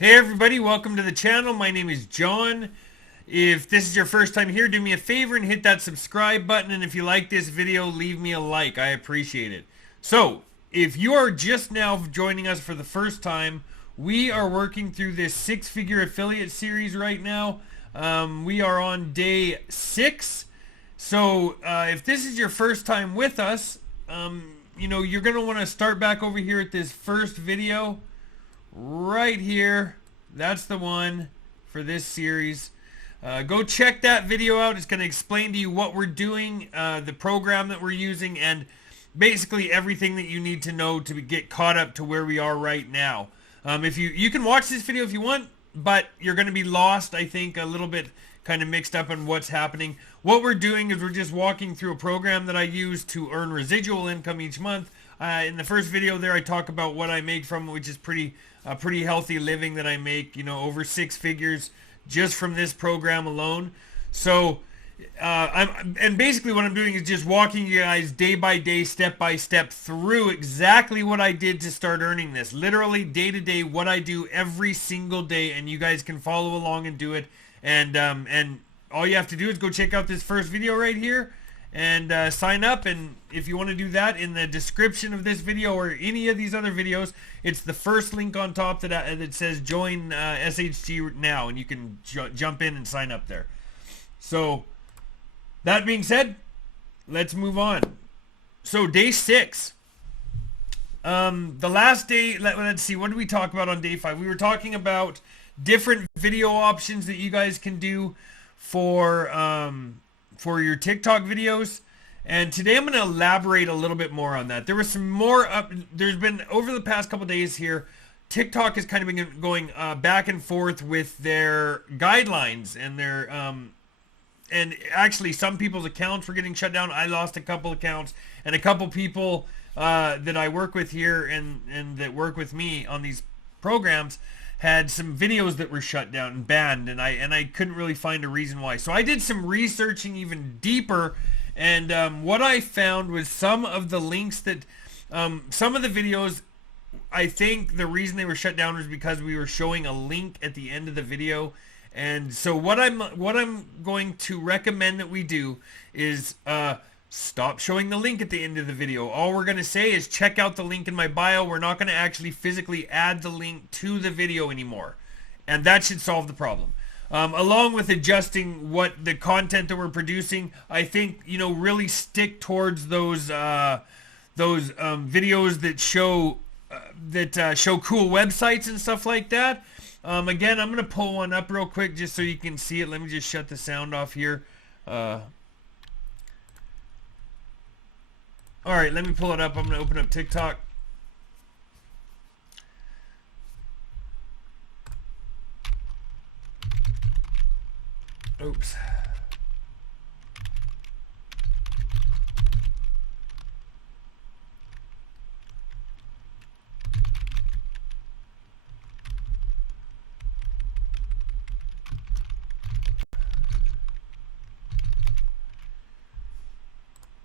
Hey everybody, welcome to the channel. My name is John. If this is your first time here, do me a favor and hit that subscribe button. And if you like this video, leave me a like. I appreciate it. So, if you are just now joining us for the first time, we are working through this six-figure affiliate series right now. We are on day 6. So, if this is your first time with us, you're going to want to start back over here at this first video. Right here, that's the one for this series. Go check that video out. It's going to explain to you what we're doing, the program that we're using, and basically everything that you need to know to get caught up to where we are right now. If you can watch this video if you want, but you're going to be lost, I think, a little bit kind of mixed up on what's happening. What we're doing is we're just walking through a program that I use to earn residual income each month. In the first video there, I talk about what I make from it, which is pretty healthy living that I make, over 6 figures just from this program alone. So, and basically what I'm doing is just walking you guys day by day, step by step through exactly what I did to start earning this. Literally day to day, what I do every single day, and you guys can follow along and do it. And all you have to do is go check out this first video right here and sign up. And if you want to do that, in the description of this video or any of these other videos, it's the first link on top that says join SHG now, and you can jump in and sign up there. So that being said, let's move on. So day 6, the last day, let's see, what did we talk about on day 5? We were talking about different video options that you guys can do for your TikTok videos. And today I'm going to elaborate a little bit more on that. There was some more there's been, over the past couple days here, TikTok has kind of been going back and forth with their guidelines and their and actually some people's accounts were getting shut down. I lost a couple accounts, and a couple people that I work with here and that work with me on these programs had some videos that were shut down and banned, and I couldn't really find a reason why. So I did some researching even deeper, and what I found was some of the links that some of the videos, I think the reason they were shut down was because we were showing a link at the end of the video. And so what I'm going to recommend that we do is stop showing the link at the end of the video. All we're going to say is check out the link in my bio. We're not going to actually physically add the link to the video anymore. And that should solve the problem. Along with adjusting what the content that we're producing, I think, really stick towards those videos that show cool websites and stuff like that. Again, I'm going to pull one up real quick just so you can see it. Let me just shut the sound off here. Alright, let me pull it up. I'm going to open up TikTok. Oops.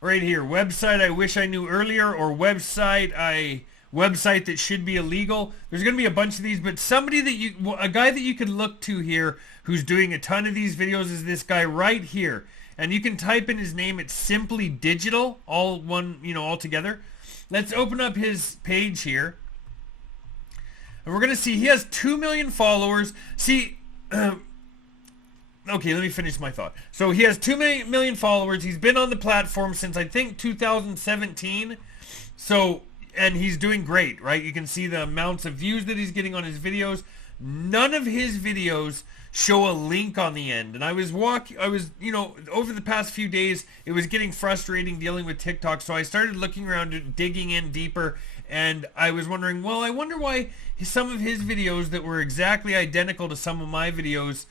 Right here, website I wish I knew earlier, or website that should be illegal. There's going to be a bunch of these, but a guy that you could look to here who's doing a ton of these videos is this guy right here. And you can type in his name. It's Simply Digital, all one, all together. Let's open up his page here. And we're going to see he has 2 million followers. See, okay, let me finish my thought. So he has 2 million followers. He's been on the platform since, I think, 2017. So, and he's doing great, right? You can see the amounts of views that he's getting on his videos. None of his videos show a link on the end. And over the past few days, it was getting frustrating dealing with TikTok. So I started looking around and digging in deeper. And I was wondering, well, I wonder why some of his videos that were exactly identical to some of my videos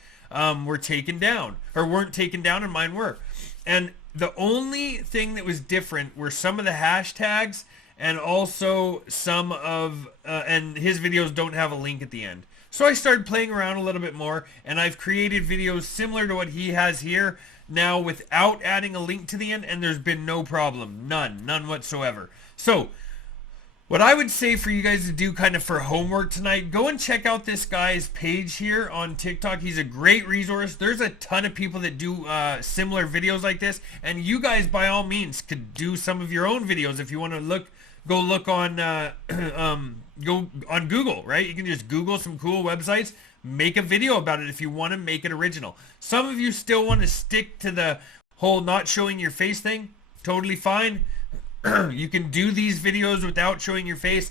were taken down, or weren't taken down, and mine were. And the only thing that was different were some of the hashtags, and also some of and his videos don't have a link at the end. So I started playing around a little bit more, and I've created videos similar to what he has here now without adding a link to the end, and there's been no problem. None whatsoever. So What I would say for you guys to do kind of for homework tonight, go and check out this guy's page here on TikTok. He's a great resource. There's a ton of people that do similar videos like this, and you guys by all means could do some of your own videos if you want to go look on go on Google, right? You can just Google some cool websites, make a video about it if you want to make it original. Some of you still want to stick to the whole not showing your face thing. Totally fine. You can do these videos without showing your face,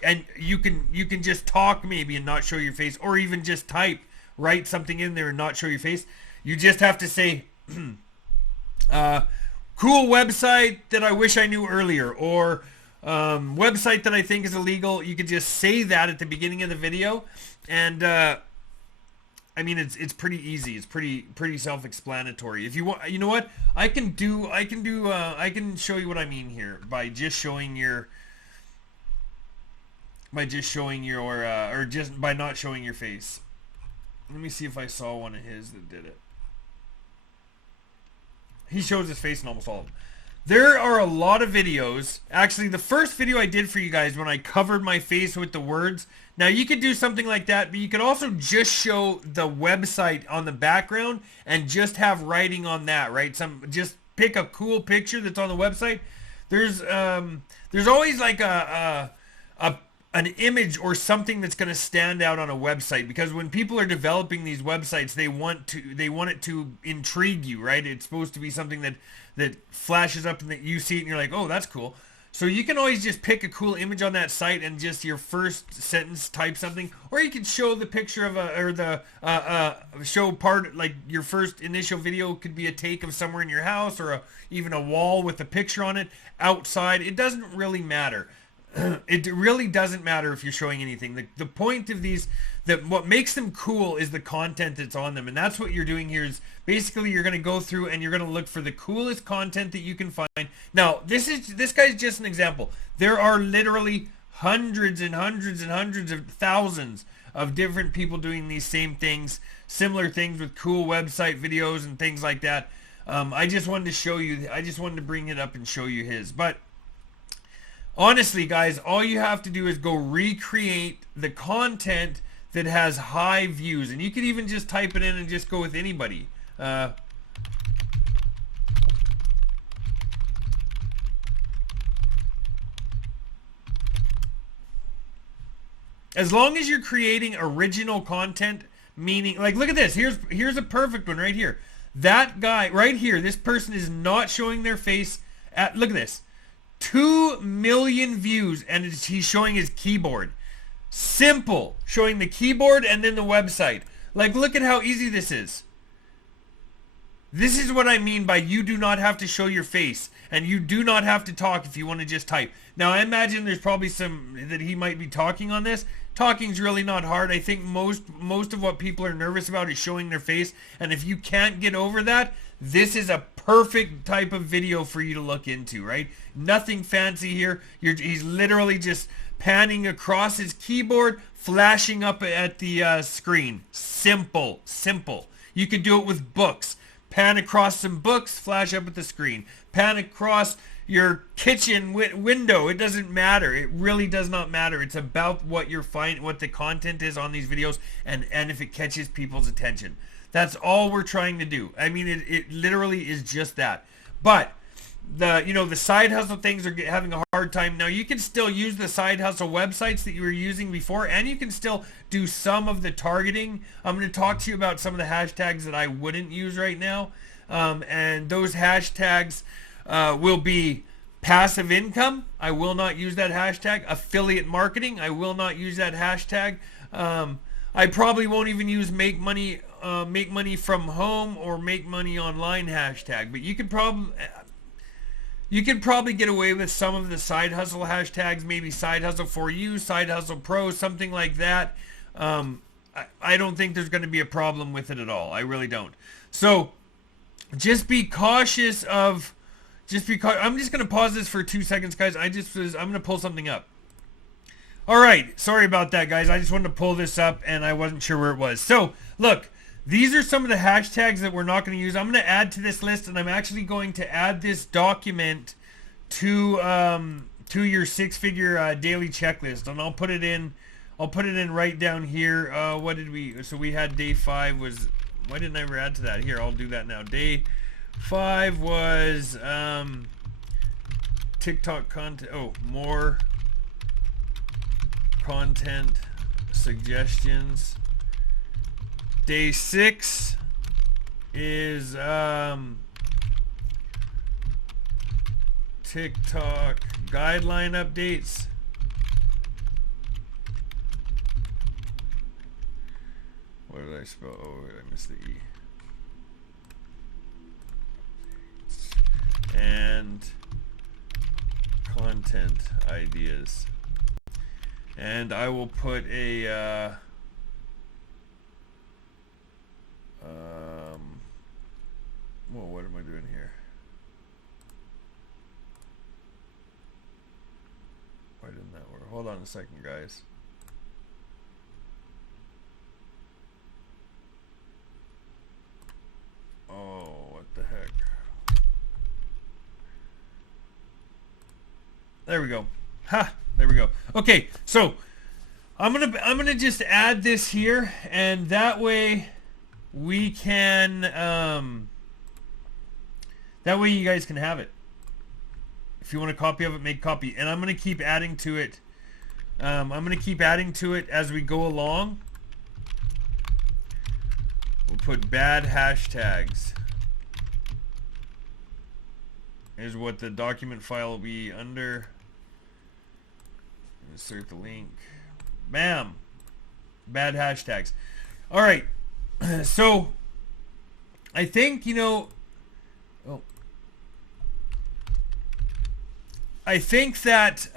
and you can just talk maybe and not show your face, or even just write something in there and not show your face. You just have to say cool website that I wish I knew earlier, or website that I think is illegal. You could just say that at the beginning of the video, and I mean, it's pretty easy. It's pretty self-explanatory. If you want, you know what? I can show you what I mean here by just showing your or just by not showing your face. Let me see if I saw one of his that did it. He shows his face in almost all of them. There are a lot of videos. Actually, the first video I did for you guys when I covered my face with the words. Now, you could do something like that, but you could also just show the website on the background and just have writing on that, right? Just pick a cool picture that's on the website. There's always like an image or something that's going to stand out on a website, because when people are developing these websites, they want it to intrigue you, right? It's supposed to be something that flashes up and that you see it and you're like, oh, that's cool. So you can always just pick a cool image on that site and just your first sentence type something, or you can show the picture of show part, like your first initial video could be a take of somewhere in your house, or even a wall with a picture on it outside. It doesn't really matter. It really doesn't matter if you're showing anything. The point of these, what makes them cool is the content that's on them, and that's what you're doing here. Is basically you're going to go through and you're going to look for the coolest content that you can find. Now, this guy's just an example. There are literally hundreds and hundreds and hundreds of thousands of different people doing these same things, similar things with cool website videos and things like that. I just wanted to show you. I just wanted to bring it up and show you his, but. Honestly, guys, all you have to do is go recreate the content that has high views. And you can even just type it in and just go with anybody. As long as you're creating original content, meaning, like, look at this. Here's a perfect one right here. That guy right here, this person is not showing their face. Look at this. 2 million views, and he's showing his keyboard. Simple. Showing the keyboard and then the website. Like, look at how easy this is. This is what I mean by you do not have to show your face, and you do not have to talk if you want to just type. Now, I imagine there's probably some that he might be talking on this. Talking's really not hard. I think most of what people are nervous about is showing their face, and if you can't get over that, this is a perfect type of video for you to look into, right? Nothing fancy here. He's literally just panning across his keyboard, flashing up at the screen. Simple. You could do it with books. Pan across some books, flash up at the screen. Pan across your kitchen window. It doesn't matter. It really does not matter. It's about what what the content is on these videos, and if it catches people's attention. That's all we're trying to do. I mean, it literally is just that. But the side hustle things are having a hard time. Now, you can still use the side hustle websites that you were using before, and you can still do some of the targeting. I'm going to talk to you about some of the hashtags that I wouldn't use right now. And those hashtags will be passive income. I will not use that hashtag. Affiliate marketing. I will not use that hashtag. I probably won't even use make money from home or make money online hashtag. But you could probably get away with some of the side hustle hashtags, maybe side hustle for you, side hustle pro, something like that. I don't think there's going to be a problem with it at all. I really don't. So just be cautious of. I'm just going to pause this for 2 seconds, guys. I'm going to pull something up. All right. Sorry about that, guys. I just wanted to pull this up, and I wasn't sure where it was. So, look. These are some of the hashtags that we're not going to use. I'm going to add to this list, and I'm actually going to add this document to to your 6-figure daily checklist, and I'll put it in. I'll put it in right down here. What did we? So we had day 5 was. Why didn't I ever add to that? Here, I'll do that now. Day 5 was TikTok content. Oh, more content suggestions. Day 6 is TikTok guideline updates. What did I spell? Oh, I missed the E. And content ideas. And I will put a well, what am I doing here? Why didn't that work? Hold on a second, guys. Oh, what the heck? There we go. Ha! There we go. Okay, so I'm gonna just add this here, and that way we can that way you guys can have it. If you want a copy of it, make copy. And I'm gonna keep adding to it. I'm gonna keep adding to it as we go along. We'll put bad hashtags. Is what the document file will be under. Insert the link. Bam. Bad hashtags. All right. So I think, you know, I think that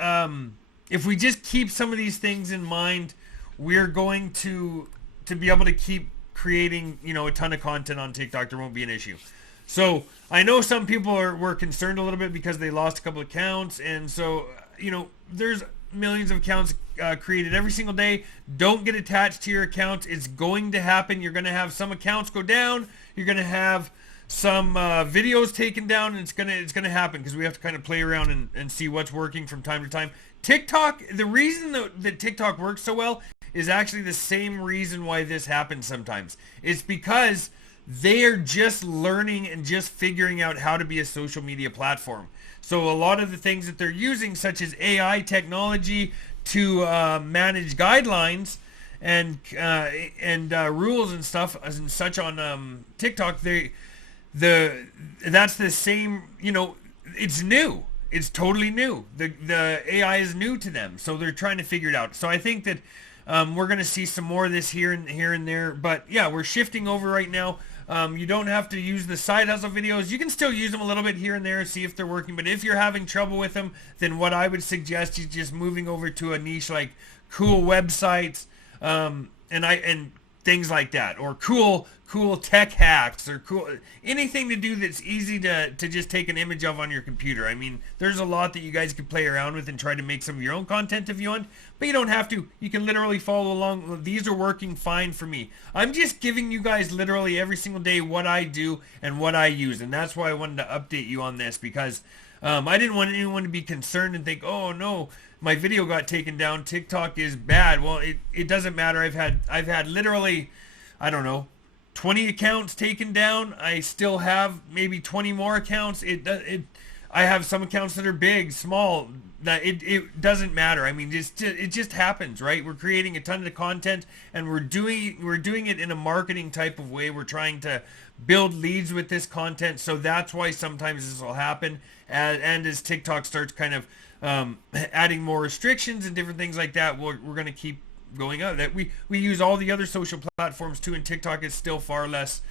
if we just keep some of these things in mind, we're going to be able to keep creating, you know, a ton of content on TikTok. There won't be an issue. So I know some people were concerned a little bit because they lost a couple accounts, and so, you know, there's millions of accounts created every single day. Don't get attached to your accounts. It's going to happen. You're going to have some accounts go down. You're going to have some videos taken down, and it's gonna happen because we have to kind of play around and see what's working from time to time. TikTok, the reason that TikTok works so well is actually the same reason why this happens sometimes. It's because they are just learning and just figuring out how to be a social media platform. So a lot of the things that they're using, such as AI technology to manage guidelines and rules and stuff and such on TikTok, that's the same, you know, it's new. It's totally new. The AI is new to them, so they're trying to figure it out. So I think that we're going to see some more of this here and there. But yeah, we're shifting over right now. You don't have to use the side hustle videos. You can still use them a little bit here and there and see if they're working. But if you're having trouble with them, then what I would suggest is just moving over to a niche like cool websites and things like that, or cool tech hacks, or cool anything to do that's easy to just take an image of on your computer. I mean, there's a lot that you guys can play around with and try to make some of your own content if you want, but you don't have to. You can literally follow along. These are working fine for me. I'm just giving you guys literally every single day what I do and what I use, and that's why I wanted to update you on this, because I didn't want anyone to be concerned and think, oh no, my video got taken down, TikTok is bad. Well, it doesn't matter. I've had literally, I don't know, 20 accounts taken down. I still have maybe 20 more accounts. I have some accounts that are big, small. That it doesn't matter. I mean, it just happens, right? We're creating a ton of content, and we're doing it in a marketing type of way. We're trying to build leads with this content, so that's why sometimes this will happen. And as TikTok starts kind of adding more restrictions and different things like that, we're going to keep going up. That we use all the other social platforms too, and TikTok is still far less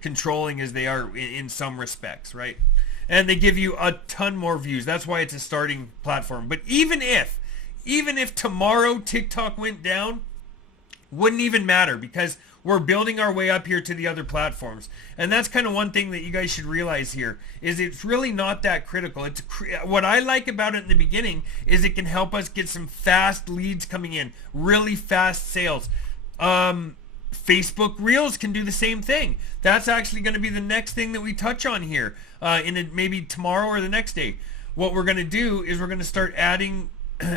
controlling as they are in some respects, right? And they give you a ton more views. That's why it's a starting platform. But even if tomorrow TikTok went down, wouldn't even matter, because we're building our way up here to the other platforms. And that's kind of one thing that you guys should realize here, is it's really not that critical. It's what I like about it in the beginning is it can help us get some fast leads coming in, really fast sales. Facebook Reels can do the same thing. That's actually going to be the next thing that we touch on here maybe tomorrow or the next day. what we're going to do is we're going to start adding.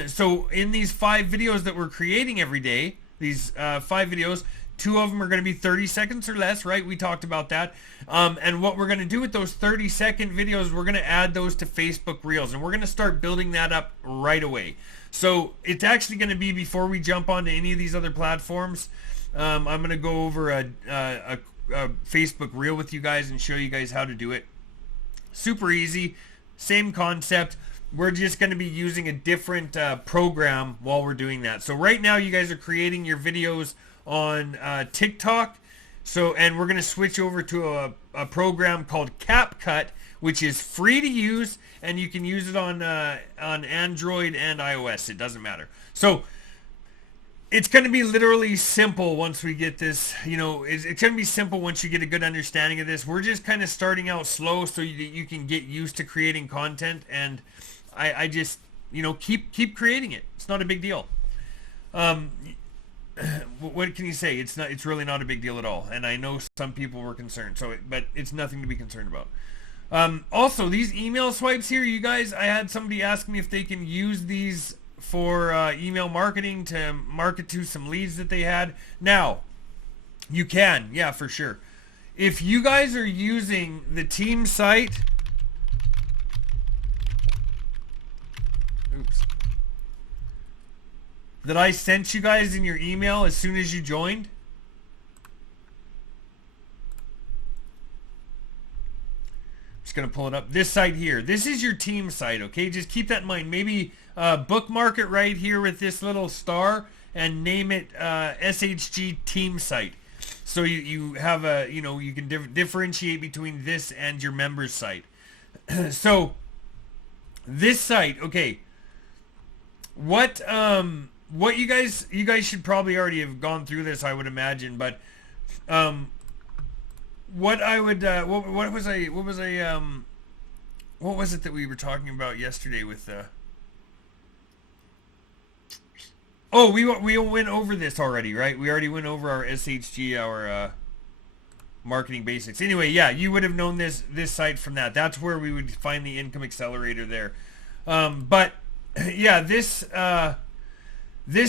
So in these 5 videos that we're creating every day, these 5 videos, 2 of them are going to be 30 seconds or less, right? We talked about that. And what we're going to do with those 30-second videos, we're going to add those to Facebook Reels, and we're going to start building that up right away. So it's actually going to be before we jump onto any of these other platforms. I'm going to go over a Facebook Reel with you guys and show you guys how to do it. Super easy, same concept. We're just going to be using a different program while we're doing that. So right now you guys are creating your videos on TikTok. So, and we're going to switch over to a program called CapCut, which is free to use, and you can use it on Android and iOS. It doesn't matter. So it's going to be literally simple once we get this, it's going to be simple once you get a good understanding of this. We're just kind of starting out slow so you can get used to creating content, and I just, keep creating it. It's not a big deal. What can you say? It's really not a big deal at all. And I know some people were concerned, but it's nothing to be concerned about. Also, these email swipes here, you guys, I had somebody ask me if they can use these for email marketing to market to some leads that they had. Now, you can, yeah, for sure. If you guys are using the team site, that I sent you guys in your email as soon as you joined, just gonna pull it up. This site here, this is your team site, okay? Just keep that in mind. Maybe bookmark it right here with this little star and name it SHG team site. So you have a, you can differentiate between this and your members site. So this site, okay, what you guys should probably already have gone through this, I would imagine, but what was it that we were talking about yesterday with we went over this already, right? We already went over our SHG, our marketing basics. Anyway, yeah, you would have known this site from that. That's where we would find the income accelerator there. But yeah, this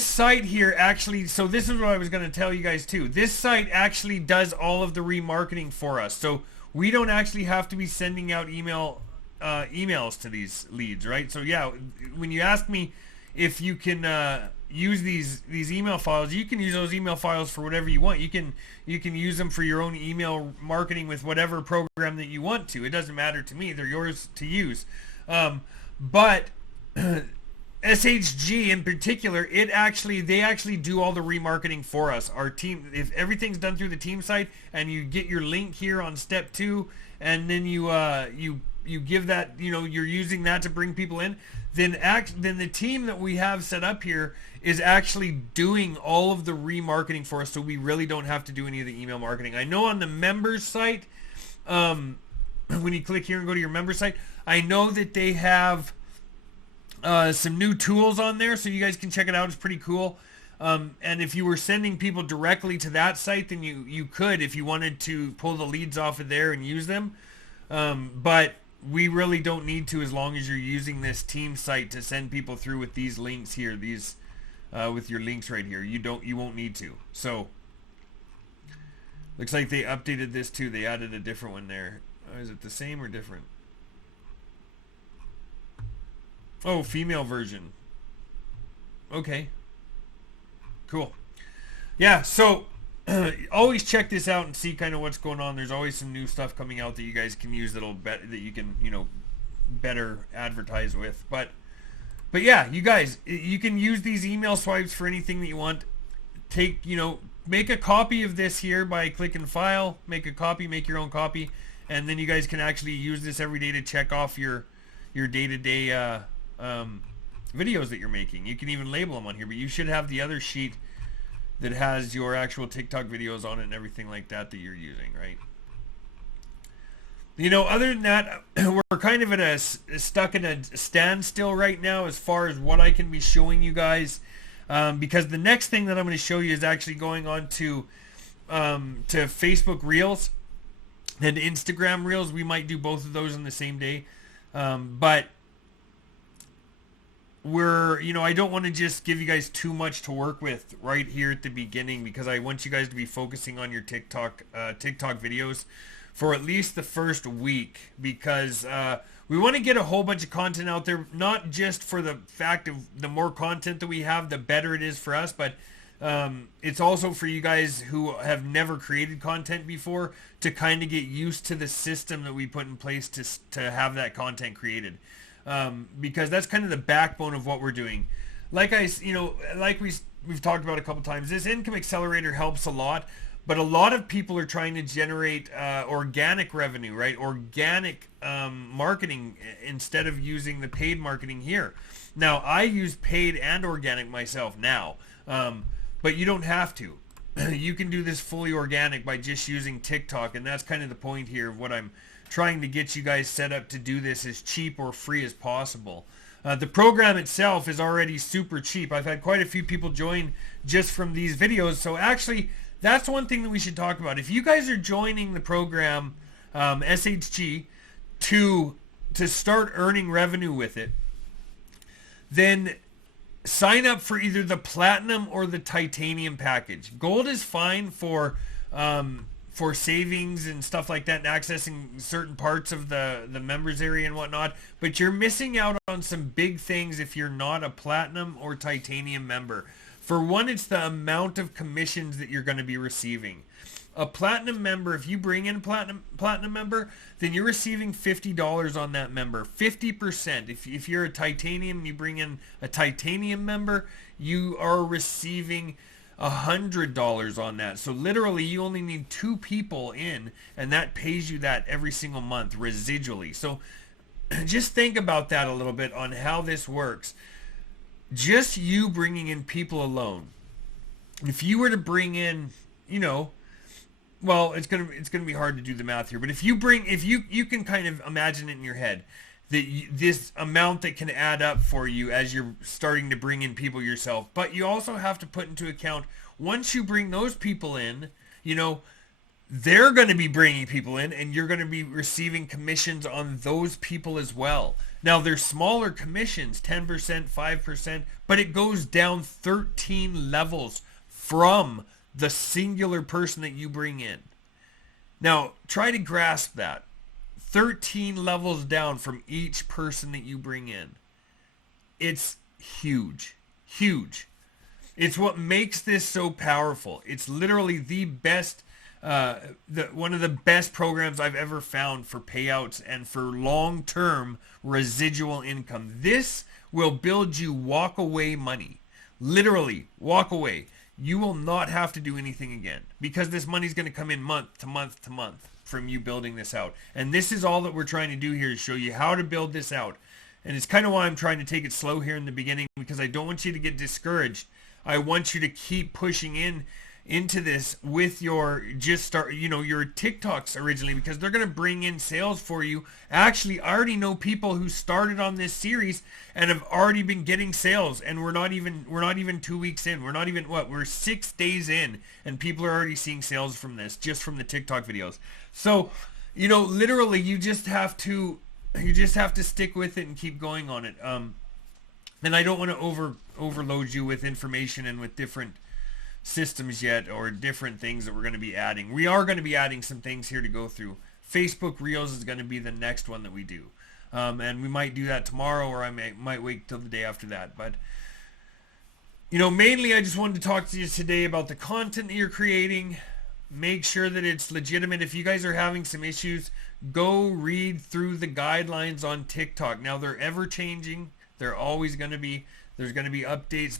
site here actually, so this is what I was going to tell you guys too. This site actually does all of the remarketing for us. So we don't actually have to be sending out emails to these leads, right? So yeah, when you ask me if you can use these email files, you can use those email files for whatever you want. You can use them for your own email marketing with whatever program that you want to. It doesn't matter to me. They're yours to use. But SHG in particular, they actually do all the remarketing for us. Our team, if everything's done through the team site, and you get your link here on step 2, and then you give that, you're using that to bring people in, then the team that we have set up here is actually doing all of the remarketing for us, so we really don't have to do any of the email marketing. I know on the members site, when you click here and go to your members site, I know that they have some new tools on there, so you guys can check it out. It's pretty cool. And if you were sending people directly to that site, then you could, if you wanted to pull the leads off of there and use them. But we really don't need to, as long as you're using this team site to send people through with these links here, with your links right here. You won't need to. So looks like they updated this too. They added a different one there. Is it the same or different? Oh, female version. Okay. Cool. Yeah, so always check this out and see kind of what's going on. There's always some new stuff coming out that you guys can use that you can, better advertise with. But yeah, you guys, you can use these email swipes for anything that you want. Make a copy of this here by clicking file, make a copy, make your own copy, and then you guys can actually use this every day to check off your day-to-day videos that you're making. You can even label them on here, but you should have the other sheet that has your actual TikTok videos on it and everything like that you're using, right? Other than that, we're kind of stuck in a standstill right now as far as what I can be showing you guys, because the next thing that I'm going to show you is actually going on to Facebook Reels and Instagram Reels. We might do both of those on the same day, but I don't want to just give you guys too much to work with right here at the beginning, because I want you guys to be focusing on your TikTok videos for at least the first week, because we want to get a whole bunch of content out there, not just for the fact of the more content that we have, the better it is for us, but it's also for you guys who have never created content before to kind of get used to the system that we put in place to have that content created. Because that's kind of the backbone of what we're doing. Like we've talked about a couple times, this income accelerator helps a lot, but a lot of people are trying to generate organic revenue, right? Organic marketing instead of using the paid marketing here. Now, I use paid and organic myself now, but you don't have to. You can do this fully organic by just using TikTok, and that's kind of the point here of what I'm trying to get you guys set up to do this as cheap or free as possible. The program itself is already super cheap. I've had quite a few people join just from these videos. So actually, that's one thing that we should talk about. If you guys are joining the program, SHG, to start earning revenue with it, then sign up for either the platinum or the titanium package. Gold is fine for savings and stuff like that and accessing certain parts of the members area and whatnot, but you're missing out on some big things if you're not a platinum or titanium member. For one, it's the amount of commissions that you're going to be receiving. A platinum member, if you bring in a platinum member, then you're receiving $50 on that member. 50%. If you're a titanium and you bring in a titanium member, you are receiving $100 on that. So literally you only need 2 people in, and that pays you that every single month residually. So just think about that a little bit on how this works. Just you bringing in people alone. If you were to bring in, well, it's gonna be hard to do the math here, but if you can kind of imagine it in your head, that this amount that can add up for you as you're starting to bring in people yourself. But you also have to put into account, once you bring those people in, they're going to be bringing people in, and you're going to be receiving commissions on those people as well. Now, they're smaller commissions, 10%, 5%, but it goes down 13 levels from the singular person that you bring in. Now, try to grasp that. 13 levels down from each person that you bring in. It's huge. Huge. It's what makes this so powerful. It's literally the best, one of the best programs I've ever found for payouts and for long-term residual income. This will build you walk-away money. Literally, walk away. You will not have to do anything again, because this money's going to come in month to month to month from you building this out. And this is all that we're trying to do here, is show you how to build this out. And it's kind of why I'm trying to take it slow here in the beginning, because I don't want you to get discouraged. I want you to keep pushing into this with your your TikToks originally, because they're going to bring in sales for you. Actually, I already know people who started on this series and have already been getting sales, and we're not even 2 weeks in. We're 6 days in, and people are already seeing sales from this, just from the TikTok videos. So, literally you just have to stick with it and keep going on it. And I don't want to overload you with information and with different systems yet, or different things that we're going to be adding. We are going to be adding some things here to go through. Facebook Reels is going to be the next one that we do. And we might do that tomorrow, or I might wait till the day after that. But, mainly I just wanted to talk to you today about the content that you're creating. Make sure that it's legitimate. If you guys are having some issues, go read through the guidelines on TikTok. Now, they're ever changing. They're always going to be. There's going to be updates.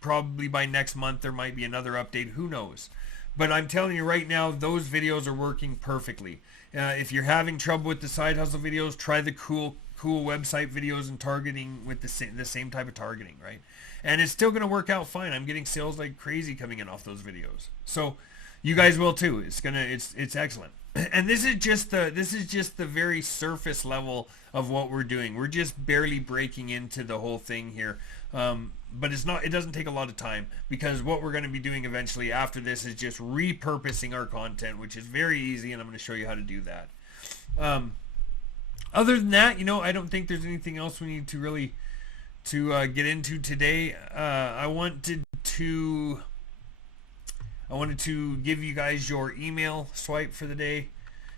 Probably by next month there might be another update. Who knows? But I'm telling you right now, those videos are working perfectly. If you're having trouble with the side hustle videos, try the cool website videos and targeting with the same type of targeting, right? And it's still going to work out fine. I'm getting sales like crazy coming in off those videos. So you guys will too. It's excellent. And this is just the very surface level of what we're doing. We're just barely breaking into the whole thing here. But it doesn't take a lot of time, because what we're going to be doing eventually after this is just repurposing our content, which is very easy, and I'm going to show you how to do that. Other than that, I don't think there's anything else we need to really to get into today. I wanted to give you guys your email swipe for the day,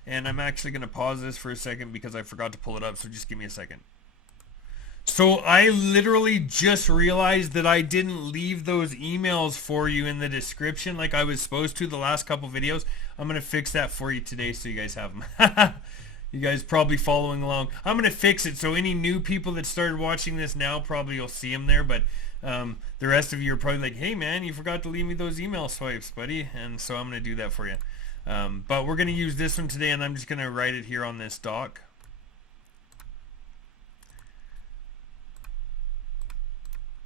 and I'm actually going to pause this for a second because I forgot to pull it up, so just give me a second. So I literally just realized that I didn't leave those emails for you in the description like I was supposed to the last couple videos. I'm going to fix that for you today so you guys have them. You guys probably following along. I'm going to fix it so any new people that started watching this now probably you'll see them there, but the rest of you are probably like, hey man, you forgot to leave me those email swipes, buddy. And so I'm going to do that for you. But we're going to use this one today, and I'm just going to write it here on this doc.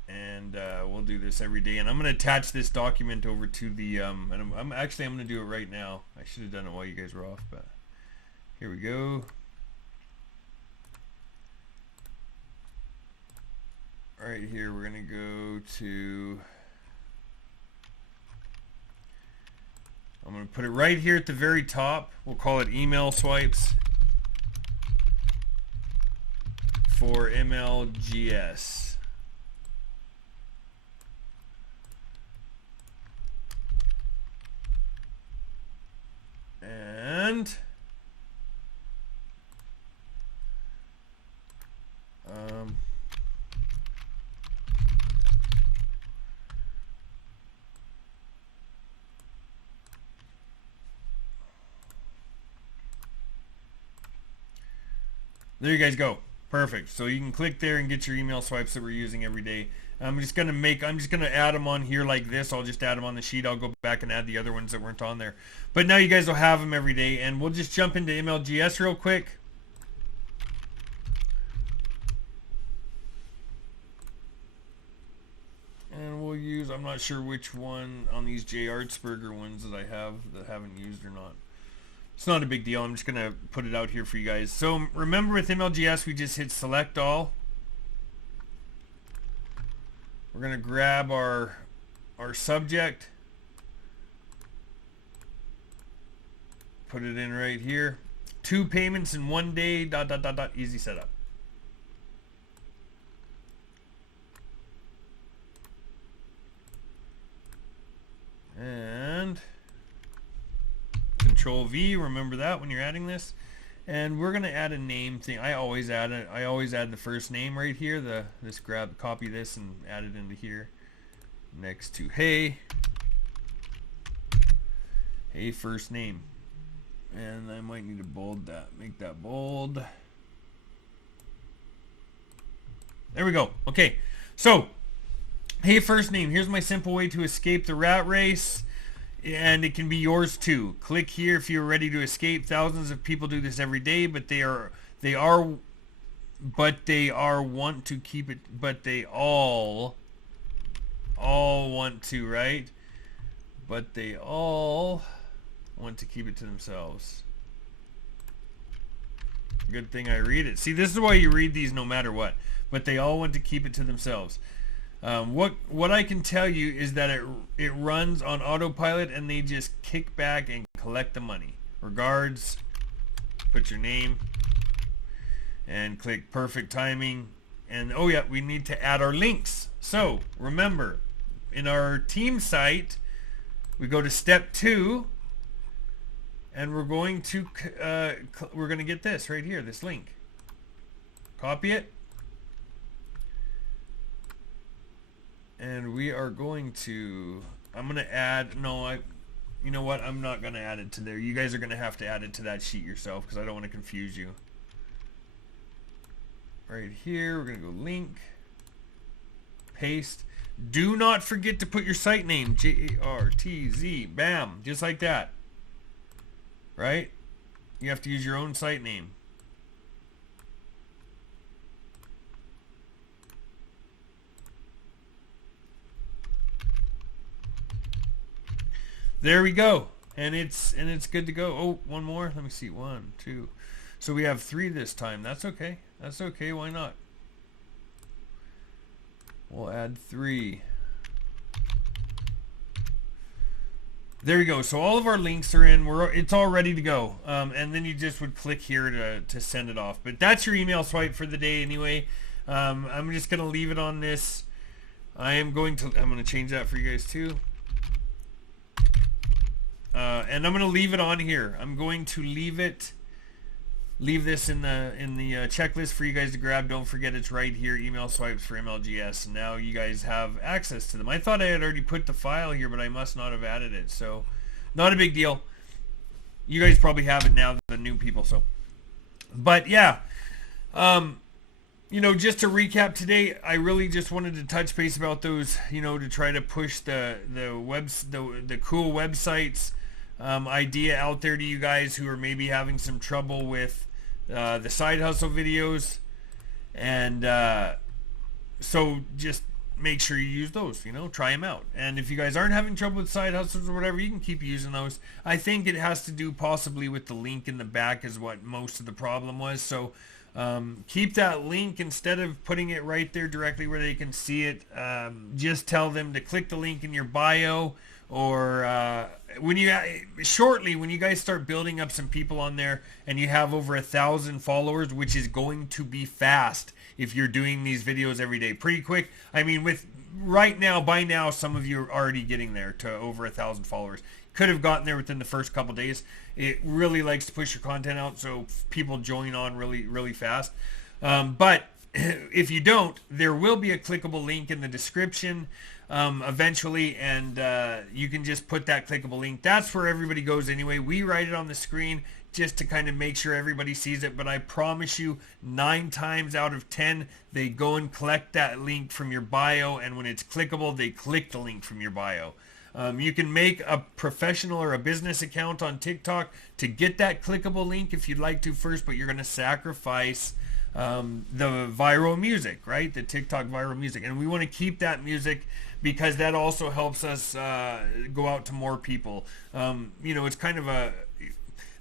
And we'll do this every day, and I'm going to attach this document over to the and I'm going to do it right now. I should have done it while you guys were off, but here we go. Right here we're going to go to, I'm going to put it right here at the very top. We'll call it email swipes for MLGS. And there you guys go. Perfect. So you can click there and get your email swipes that we're using every day. I'm just gonna add them on here like this. I'll just add them on the sheet. I'll go back and add the other ones that weren't on there. But now you guys will have them every day, and we'll just jump into MLGS real quick. And we'll use, I'm not sure which one on these J. Artsberger ones that I have that haven't used or not. It's not a big deal. I'm just gonna put it out here for you guys. So remember with MLGS, we just hit select all. We're going to grab our subject, put it in right here. 2 payments in 1 day, ... easy setup. And Control V, remember that when you're adding this. And we're going to add a name thing. I always add the first name right here. Copy this and add it into here. Next to hey first name. And I might need to bold that. Make that bold. There we go. Okay. So, hey first name. Here's my simple way to escape the rat race. And it can be yours too. Click here if you're ready to escape. Thousands of people do this every day, but they want to keep it, but they all want to, right? But they all want to keep it to themselves. Good thing I read it. See, this is why you read these no matter what. But they all want to keep it to themselves. What I can tell you is that it runs on autopilot, and they just kick back and collect the money. Regards, put your name, and click perfect timing. And oh yeah, we need to add our links. So remember, in our team site, we go to step 2, and we're going to get this right here, this link. Copy it. And we are going to, I'm going to add, you know what, I'm not going to add it to there. You guys are going to have to add it to that sheet yourself because I don't want to confuse you. Right here, we're going to go link, paste. Do not forget to put your site name, J-A-R-T-Z, bam, just like that. Right? You have to use your own site name. There we go, and it's good to go. Oh, one more. Let me see. 1, 2. So we have 3 this time. That's okay. That's okay. Why not? We'll add 3. There we go. So all of our links are in. It's all ready to go. And then you just would click here to send it off. But that's your email swipe for the day anyway. I'm just going to leave it on this. I'm going to change that for you guys too. And I'm going to leave it on here. I'm going to leave this in the checklist for you guys to grab. Don't forget, it's right here. Email swipes for MLGS. Now you guys have access to them. I thought I had already put the file here, but I must not have added it. So not a big deal. You guys probably have it now, the new people. So, but yeah, just to recap today, I really just wanted to touch base about those, to try to push the cool websites idea out there to you guys who are maybe having some trouble with the side hustle videos. And so just make sure you use those, try them out. And if you guys aren't having trouble with side hustles or whatever, you can keep using those. I think it has to do possibly with the link in the back is what most of the problem was. So keep that link instead of putting it right there directly where they can see it. Just tell them to click the link in your bio, or when you guys start building up some people on there and you have over 1,000 followers, which is going to be fast if you're doing these videos every day, pretty quick. I mean, by now, some of you are already getting there to over 1,000 followers. Could have gotten there within the first couple days. It really likes to push your content out so people join on really, really fast. But if you don't, there will be a clickable link in the description eventually, and you can just put that clickable link. That's where everybody goes anyway. We write it on the screen just to kind of make sure everybody sees it, but I promise you 9 times out of 10 they go and collect that link from your bio, and when it's clickable, they click the link from your bio. You can make a professional or a business account on TikTok to get that clickable link if you'd like to first, but you're going to sacrifice the viral music, right? The TikTok viral music. And we want to keep that music because that also helps us go out to more people. It's kind of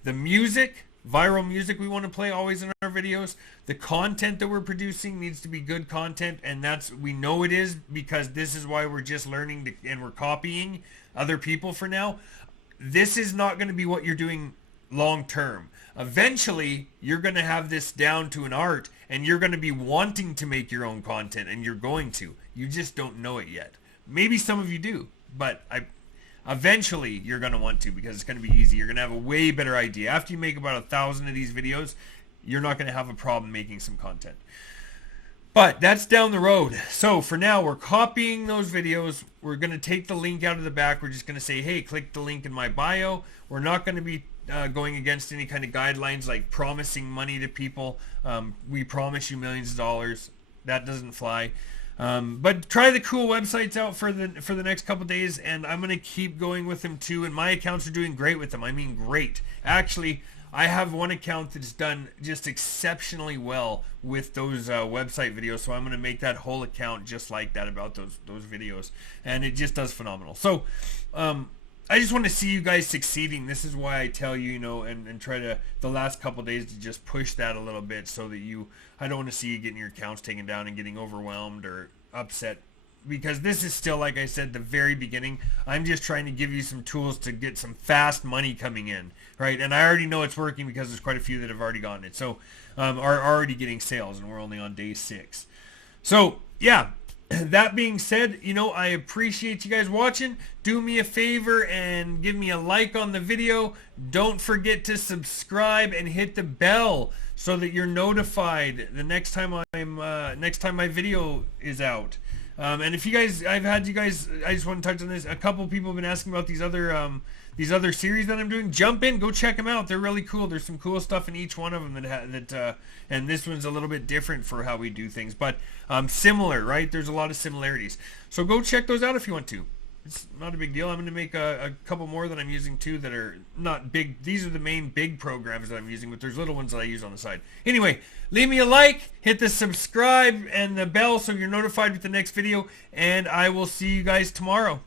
the music, viral music we want to play always in our videos. The content that we're producing needs to be good content, and we know it is, because this is why we're just learning and we're copying other people for now. This is not going to be what you're doing long term. Eventually, you're going to have this down to an art, and you're going to be wanting to make your own content, and you're going to. You just don't know it yet. Maybe some of you do, but eventually you're going to want to, because it's going to be easy. You're going to have a way better idea. After you make about 1,000 of these videos, you're not going to have a problem making some content. But that's down the road. So for now, we're copying those videos. We're going to take the link out of the back. We're just going to say, hey, click the link in my bio. We're not going to be going against any kind of guidelines like promising money to people. We promise you millions of dollars. That doesn't fly. But try the cool websites out for the next couple days, and I'm going to keep going with them too. And my accounts are doing great with them. I mean, great. Actually, I have one account that's done just exceptionally well with those website videos, so I'm going to make that whole account just like that about those videos, and it just does phenomenal. So I just want to see you guys succeeding. This is why I tell you, and try to the last couple days to just push that a little bit, so that I don't want to see you getting your accounts taken down and getting overwhelmed or upset, because this is still, like I said, the very beginning. I'm just trying to give you some tools to get some fast money coming in, right? And I already know it's working because there's quite a few that have already gotten it. So are already getting sales, and we're only on day 6. So yeah, that being said, I appreciate you guys watching. Do me a favor and give me a like on the video. Don't forget to subscribe and hit the bell so that you're notified the next time my video is out. And if you guys, I just want to touch on this. A couple people have been asking about these other series that I'm doing. Jump in, go check them out. They're really cool. There's some cool stuff in each one of them and this one's a little bit different for how we do things, but similar, right? There's a lot of similarities. So go check those out if you want to. It's not a big deal. I'm going to make a couple more that I'm using too that are not big. These are the main big programs that I'm using, but there's little ones that I use on the side. Anyway, leave me a like, hit the subscribe and the bell so you're notified with the next video, and I will see you guys tomorrow.